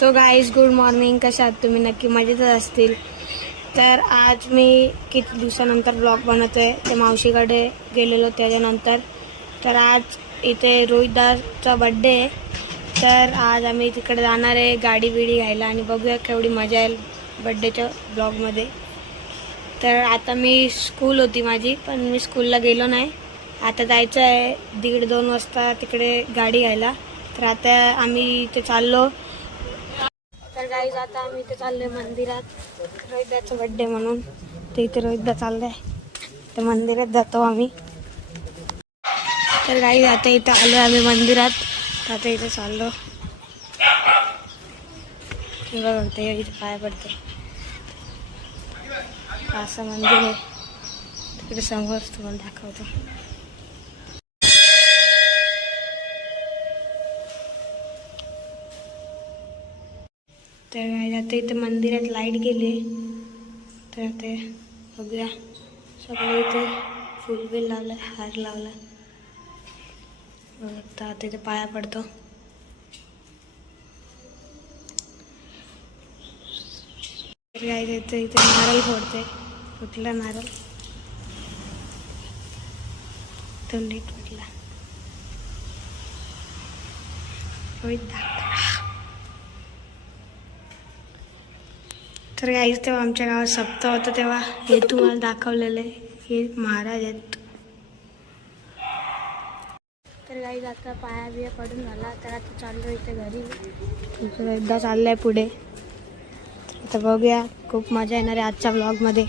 So guys good morning कशा आहात तुम्ही? नक्की मजेतच असतील. तर आज मी किती दिवसानंतर ब्लॉग बनवतो आहे ते मावशीकडे गेलेलो त्याच्यानंतर. तर आज इथे रोहितदासचा बड्डे आहे. तर आज आम्ही तिकडे जाणार आहे गाडी बिडी घ्यायला आणि बघूया केवढी मजा येईल बड्डेच्या ब्लॉगमध्ये तर आता मी स्कूल होती माझी पण मी स्कूलला गेलो नाही. आता जायचं आहे दीड दोन वाजता तिकडे गाडी घ्यायला. तर आता आम्ही इथे चाललो. तर गाईज आता आम्ही इथे चाललोय मंदिरात. रोहितदाचा बड्डे म्हणून. तर इथे रोहितदा चाललाय. तर मंदिरात जातो आम्ही. तर गाईज आता इथे आलो आम्ही मंदिरात. आता इथे चाललो. बघते इथे पाय पडते असं मंदिर आहे. तिकडे समोर तुम्हाला दाखवतो. तर आता इथे मंदिरात लाइट गेली तर ते बघूया. सगळं इथे फुल बिल लावलं हार लावला बघता आता इथे पाया पडतो. तर काय इथे इथे नारळ फोडते. फुटला नारळ. तो नीट फुटला. रोहित तर काहीच तेव्हा आमच्या गावात सप्ताह होतं तेव्हा हे तुम्हाला दाखवलेलं आहे. हे महाराज आहेत. तर काही आता पाया बिया पडून झाला. तर आता चाललो इथे घरी. एकदा चाललं आहे पुढे. तर आता बघूया. खूप मजा येणार आहे आजच्या ब्लॉगमध्ये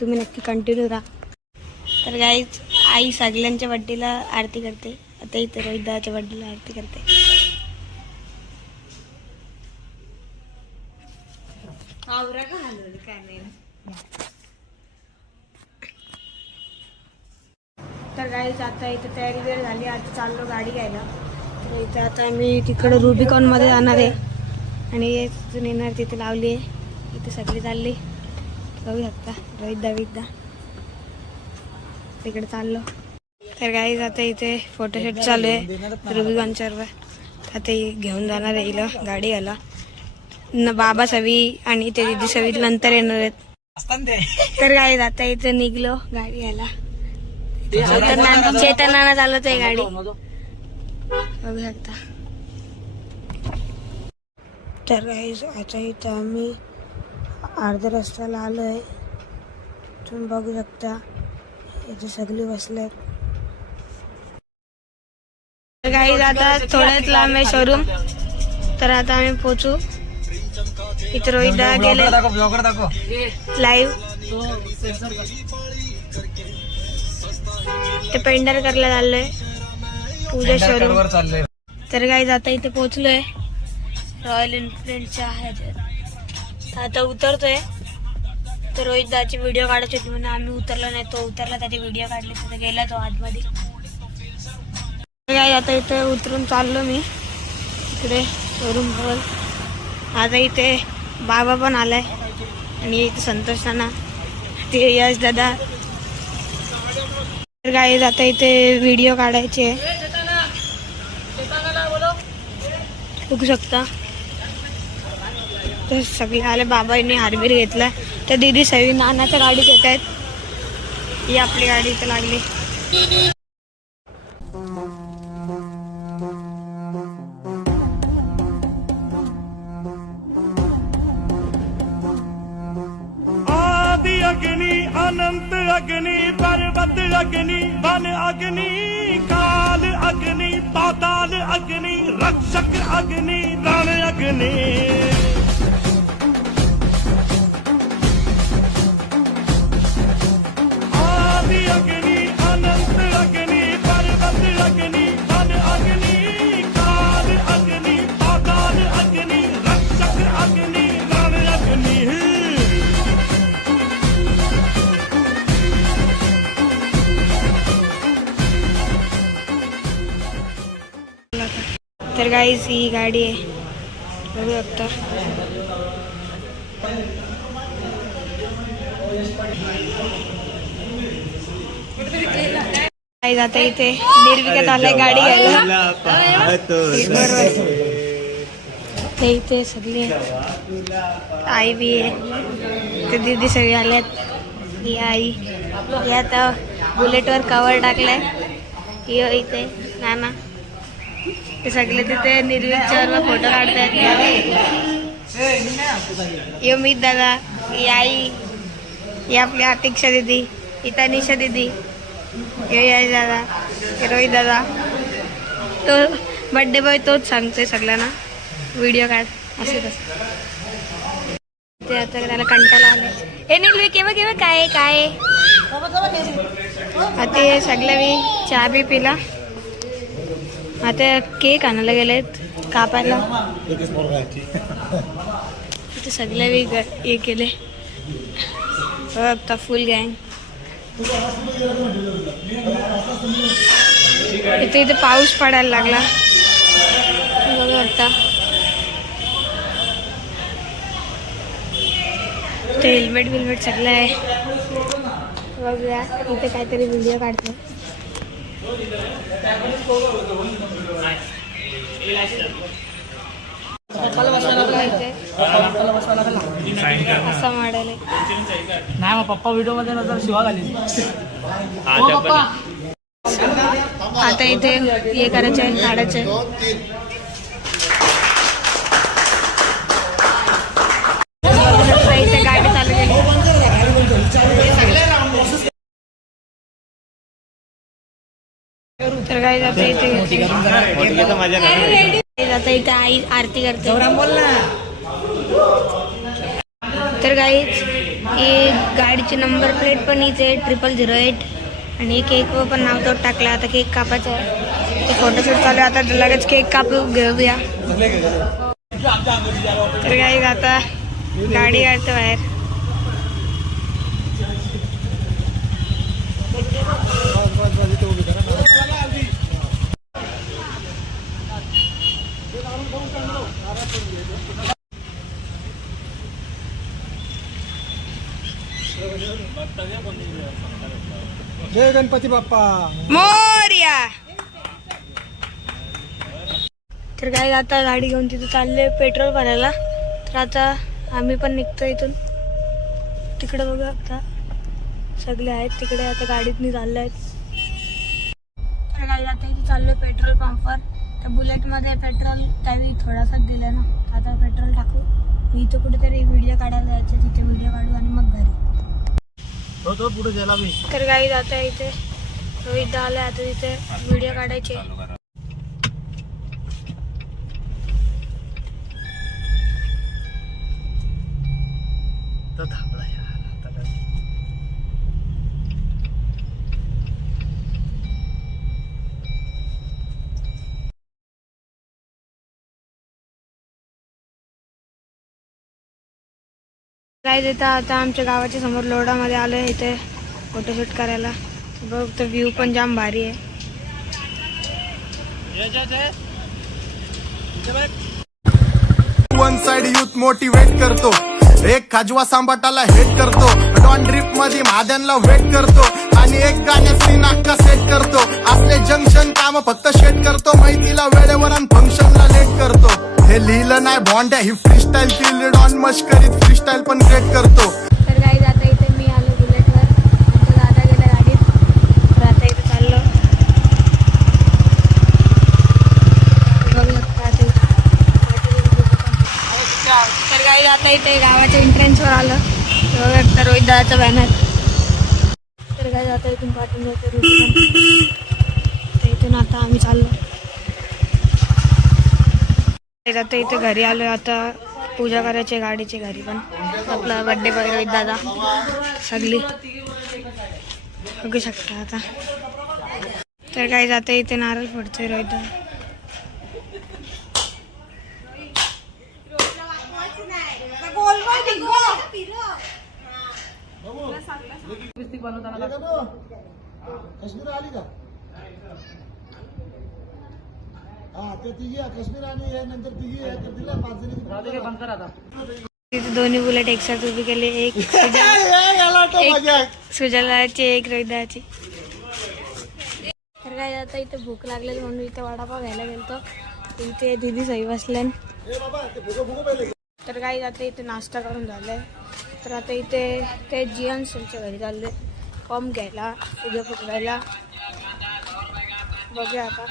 तुम्ही नक्की कंटिन्यू राहा. तर गाईच आई सगळ्यांच्या बड्डेला आरती करते. आता इथे रोहितदाच्या बड्डेला आरती करते. तर गाईच आता इथे तयारी वेळ झाली आता चाललो गाडी घ्यायला. तर इथं आता मी तिकडे रुबिकॉनमध्ये जाणार आहे. आणि तिथून येणार तिथे लावली आहे. इथे सगळी चालली. बघू शकता रोहितदा दाविदा तिकडे चाललो. तर गाईज आता इथे फोटोशूट चालू आहे. रुबिकॉनच्यावर आता घेऊन जाणार आहे हिला गाडी घ्यायला. बाबा सवी आणि ते दिदी सवी नंतर येणार आहेत. तर गाईज आता इथे निघलो गाडी घ्यायला. चेतन चेतन नाना चालत आहे गाडी. बघू शकता तर गाईज आता इथं आम्ही अर्ध्या रस्त्याला आलो आहे तुम्ही बघू शकता इथे सगळी बसलेत तर गाईज आता थोड्याच लांब आहे शोरूम. तर आता आम्ही पोचू इथे रोहित दादा गेले. लाईव्ह ते पेंडर करायला चाललोय. पूजा शोरूम तर काही आता इथे पोहोचलोय. रॉयल एनफिल्डच्या ह्याच्यात. आता उतरतोय. तर रोहित दाची व्हिडिओ काढायची होती म्हणून आम्ही उतरलो नाही. तो उतरला त्याची व्हिडिओ काढली. तर गेला तो आतमध्ये. काय आता इथे उतरून चाललो मी. इकडे शोरूम जवळ आता इथे बाबा पण आलाय. आणि इथे संतोष नाना ते यश दादा. तर जाता आता इथे व्हिडिओ काढायचे बघू शकता. तर सगळे आले बाबांनी हारबीर घेतला. तर दीदी सवी नानाच्या गाडीत येत आहेत. ही आपली गाडी इथं लागली. अग्नि पर्वत अग्नि वन अग्नि काल अग्नि पाताल अग्नि रक्षक अग्नि रण अग्नि तर गाईज ही गाडी आहे. बघू शकता गाईज आता इथे निर्विकत आलाय गाडी घ्यायला. बरोबर. इथे सगळे आई बी आहे. ते दीदी सगळे आल्यात ही आई. ही आता बुलेटवर कवर टाकलाय. ही इथे नाना. ते सगळे तिथे निर्विचारवर फोटो काढतात यो मी दादा ही आई ही आपली अतिक्षा दिदी ही तनिषा दिदी. यो आई दादा रोहित दादा. तो बड्डे बॉय तोच सांगतोय सगळ्यांना. व्हिडिओ काढ. असे तसं. ते आता त्याला कंटाळा आलाय. हे निलवी केव्हा केव्हा काय आहे, काय आहे? आता हे सगळं मी चहा बी पिला. आता केक आणायला गेलेत कापायला. इथे सगळे मी हे केले. बघता फुल गँग इथे इथे पाऊस पडायला लागला. बघू आता. ते हेल्मेट बिल्मेट सगळं आहे. बघूया इथे काहीतरी व्हिडिओ काढतो. असं मॉडेल आहे नाही मग पप्पा व्हिडिओमध्ये नंतर शिवा घाली आता इथे हे करायचे आहे काढायचं आहे आता इथे गाडी चालू केली तर काय जातं इथे आता इथे आई आरती करते. तर काही ही गाडीची नंबर प्लेट पण इथे ट्रिपल झिरो एट आणि केकवर पण नाव तो टाकलं. आता केक कापायचं आहे. ते फोटोशूट चालू आता लगेच केक कापू घेऊया. तर काही आता गाडी काढतो बाहेर. जय गणपती बाप्पा. मोर्या! तर काय आता गाडी घेऊन तिथे चालले पेट्रोल भरायला. तर आता आम्ही पण निघतो इथून. तिकडे बघा आता. सगळे आहेत तिकडे आता गाडीतनी चालले आहेत तर काय आता इथे चाललोय पेट्रोल पंपवर. त्या बुलेटमध्ये पेट्रोल काही थोडासाच दिलं ना तर आता पेट्रोल टाकू. मी इथं कुठेतरी व्हिडिओ काढायला जायचं तिथे व्हिडिओ काढू आणि मग घरी. तो तो पुढे गेला मी. तर काही जाता इथे. रोहित आलाय आता तिथे व्हिडिओ काढायचे. काय. देता? आता आमच्या गावाच्या समोर लोडामध्ये आलोय इथे फोटोशूट करायला. बघ तर व्ह्यू पण जाम भारी आहे. वन साइड युथ मोटिवेट करतो. एक खाजवा सांबाटाला हेट करतो. डॉन ड्रिपमध्ये महाद्यांना वेट करतो. आणि एक गाण्यात सीन सेट करतो. असले जंक्शन काम फक्त शेट करतो. माहितीला वेळेवर आणि फंक्शनला लेट करतो. हे लिहिलं नाही बॉन्ड ही फ्रीस्टाईल केली डॉन मस्करीत फ्रीस्टाईल पण ग्रेट करतो. तर काही जाता इथे मी आलो बुलेटवर. आमचा दादा गेला गाडीत. तर आता इथे चाललो. बघू शकता आता तर काही जाता इथे गावाच्या एंट्रन्सवर आलं. तर बघू तर रोहित दादाचा बॅनर तर काही जाता इथून पाठवून जातो तर इथून आता आम्ही चाललो. आता इथे घरी आलो आता पूजा करायची गाडीची घरी पण. आपला बड्डे बॉय रोहित दादा. सगळी. बघू शकता आता. तर काही जाते इथे नारळ फोडतोय रोहित. दादा काश्मीर आली का? हा ते तिघी काश्मीर आणि नंतर तिघी तर तिला पाच जणी बंद कर आता. तिथे दोन्ही बुलेट एकसाथ उभी केली एक सुजल- एक सुजलाची एक रोहिदाची. तर काय आता इथे भूक लागलेली म्हणून इथे वडापाव घ्यायला गेलतो. इथे दिदी सही बसल्यान तर काही आता इथे नाश्ता करून झालाय. तर आता इथे ते जियन त्यांच्या घरी चालले. फॉर्म घ्यायला उद्या फुटवायला. बघूया आता.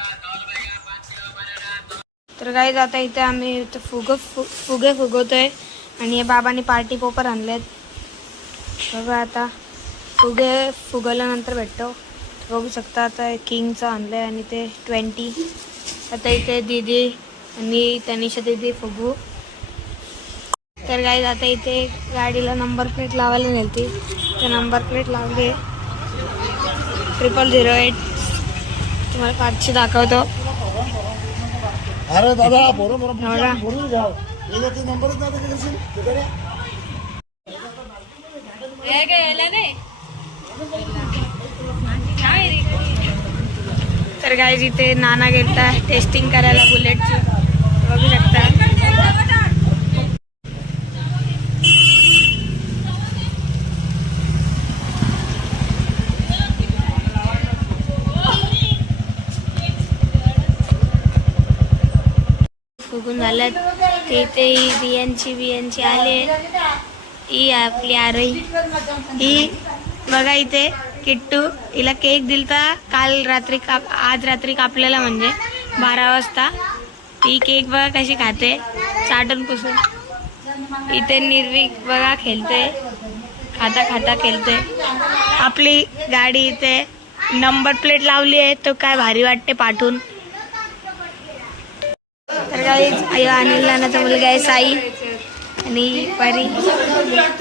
तर काही आता इथे आम्ही इथं फुगं फु फुगे फुगवतोय. आणि हे बाबांनी पार्टी पोपर आणलेत बघा आता फुगे फुगवल्यानंतर भेटतो. बघू शकता आता किंगचं आणलं आहे आणि ते ट्वेंटी. आता इथे दीदी आणि तनिषा दीदी फुगू. तर काही आता इथे गाडीला नंबर प्लेट लावायला नेलती. तर नंबर प्लेट लावली ट्रिपल झिरो एट तुम्हाला पाचशे दाखवतो. अरे दादा बरोबर नंबरच नाही? तर काय इथे नाना गेलता टेस्टिंग करायला बुलेटची बघू शकता लागलात ते इथे ही बियांची बियांची आले. ही आपली आरोही. ही बघा इथे किट्टू. हिला केक दिलता काल रात्री काप आज रात्री कापलेला म्हणजे बारा वाजता. ही केक बघा कशी खाते. चाटून पुसून. इथे निर्विक बघा खेळते. खाता खाता खेळते. आपली गाडी इथे नंबर प्लेट लावली आहे तो काय भारी वाटते पाठवून. तर काही अनिल नानाचा मुलगा आहे साई. आणि परी.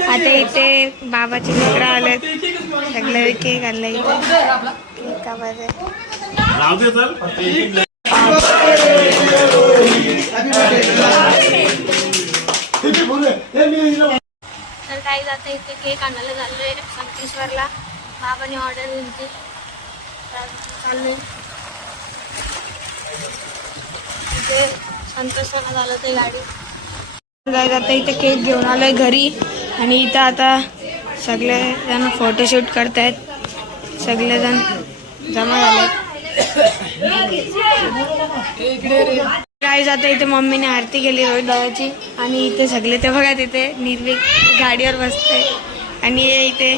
आता इथे बाबाचे मित्र आले सगळे केक आणलं इथे. केक कापायचं तर. काही आता इथे केक आणायला चाललोय संकेश्वरला. बाबाने ऑर्डर दिली चाललोय. इथे संतोषला झालं ते गाडी गाईज आता इथे केक घेऊन आलोय घरी. आणि इथं आता सगळे जण फोटोशूट करतायत. सगळेजण जमा झाले गाईज आता इथे मम्मीने आरती केली रोहित दादाची. आणि इथे सगळे ते बघा तिथे निर्विक गाडीवर बसते आणि इथे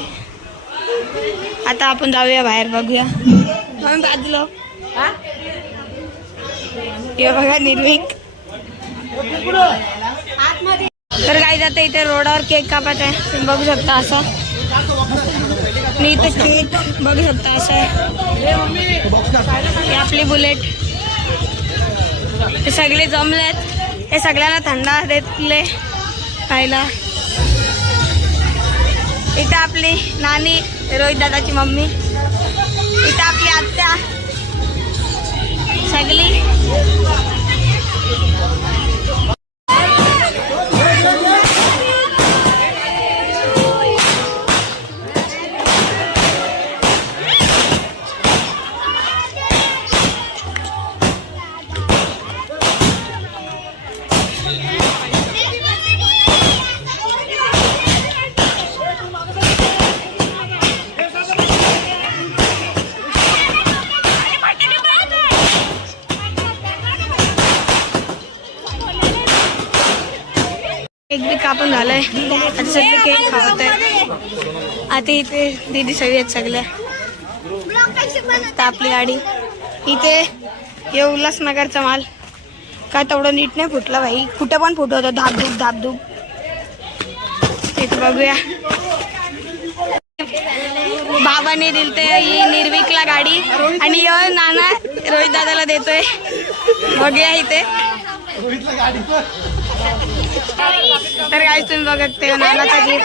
आता आपण जाऊया बाहेर बघूया. म्हणून बाजलो. हे बघा निर्विक. तर काय जातं इथे रोडावर केक कापत आहे. तुम्ही बघू शकता असं. मी इथे केक बघू शकता असं आहे. आपली बुलेट हे सगळे जमलेत हे सगळ्यांना थंडा देतले खायला. इथे आपली नानी रोहित दादाची मम्मी. इथे आपली आत्या. सगळी. कापून झालंय. आता सगळे केक खावत आहे. आता इथे दीदी सगळी आहेत सगळ्या. आता आपली गाडी. इथे हे उल्हासनगरचा माल. काय तेवढं नीट नाही फुटला भाई कुठे पण फुटवतो. धापधूप धापधूप. इथे बघूया. बाबाने दिलते ही निर्विकला गाडी. आणि ह्यो नाना रोहित दादाला देतोय. बघूया इथे. तर काय तुम्ही बघत ते नानाचा गीत.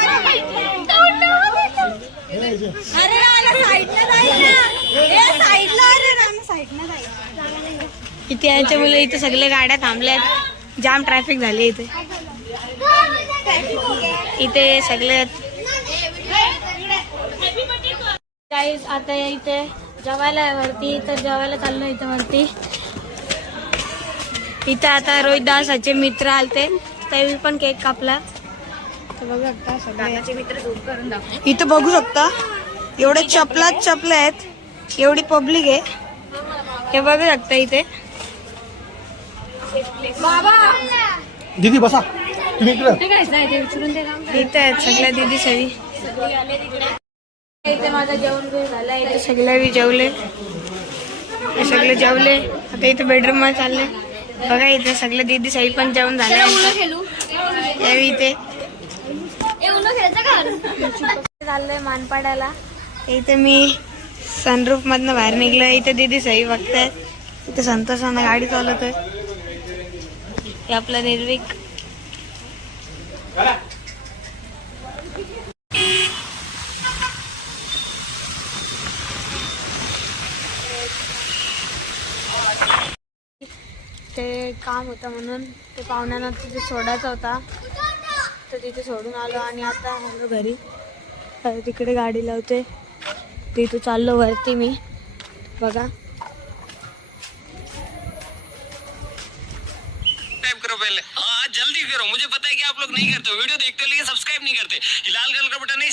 इथे यांच्या मुलं इथे सगळे गाड्या थांबल्यात. जाम ट्रॅफिक झाली इथे. इथे सगळे गाईज आता इथे जेवायला आहे वरती. तर जेवायला चाललो इथे वरती. इथे आता रोहित दासाचे मित्र आलते. त्यावेळी पण केक कापला तर बघू शकता सगळे. मित्र इथं बघू शकता. एवढे चपलाच चपल आहेत. एवढी पब्लिक आहे. हे बघू शकता इथे. दीदी बसा. तुम्ही इकडं. इथे आहेत सगळ्या दिदी सगळी. इथे माझं जेवण झालं इथे जेवले. हे सगळे जेवले. आता इथे बेडरूममध्ये चालले. बघा इथे सगळे दिदी सही पण जेवण झाले. इथे. चाललंय मानपाड्याला. इथे मी सनरूफ मधनं बाहेर निघलोय. इथे दिदी सही बघताय इथे संतोषानं गाडी चालवतोय. हे आपलं निर्विक. ते काम होतं म्हणून ते पाहुण्यांना तिथे सोडायचा होता. तर तिथे सोडून आलो आणि आता आलो घरी. तिकडे गाडी लावते. तिथं चाललो वरती मी. बघा. करो पहले. हाँ जल्दी करो. मुझे पता है कि आप लोग नहीं करते हो. वीडियो देखते हो लेकिन सब्सक्राइब नहीं करते. लाल कलर का बटन नहीं